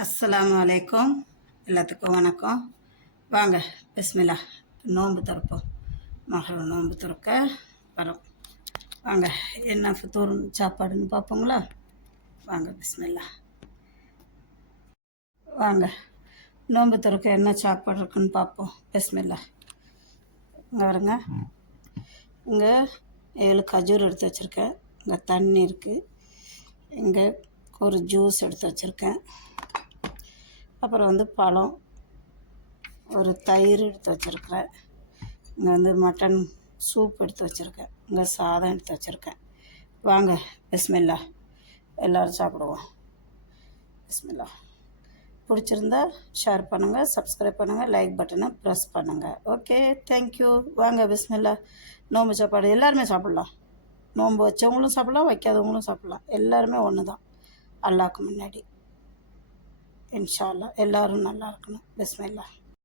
அஸ்ஸலாமு அலைக்கும். எல்லாத்துக்கும் வணக்கம். வாங்க பிஸ்மில்லா நோன்பு திறப்போம். மகள் நோன்பு திறக்க வரோம். வாங்க என்ன ஃபித்தூர் சாப்பாடுன்னு பார்ப்போங்களா? வாங்க பிஸ்மில்லா. வாங்க நோன்பு திறக்க என்ன சாப்பாடு இருக்குன்னு பார்ப்போம். பிஸ்மில்லா. இங்கே வருங்க. இங்கே 7 கஜூர் எடுத்து வச்சுருக்கேன். இங்கே தண்ணி இருக்குது. இங்கே ஒரு ஜூஸ் எடுத்து வச்சுருக்கேன். அப்புறம் பழம், ஒரு தயிர் எடுத்து வச்சுருக்கிறேன். இங்கே மட்டன் சூப் எடுத்து வச்சுருக்கேன். இங்கே சாதம் எடுத்து வச்சுருக்கேன். வாங்க பிஸ்மில்லா எல்லோரும் சாப்பிடுவோம். பிஸ்மில்லா. பிடிச்சிருந்தா ஷேர் பண்ணுங்கள், சப்ஸ்கிரைப் பண்ணுங்கள், லைக் பட்டனை ப்ரெஸ் பண்ணுங்கள். Okay, thank you. வாங்க பிஸ்மில்லா. நோன்பு சாப்பாடு எல்லாருமே சாப்பிட்லாம். நோன்பு வச்சவங்களும் சாப்பிட்லாம், வைக்காதவங்களும் சாப்பிட்லாம். எல்லாருமே ஒன்று தான் அல்லாஹ்க்கு முன்னாடி. இன்ஷா அல்லாஹ் எல்லோரும் நல்லா இருக்கணும். பிஸ்மில்லா.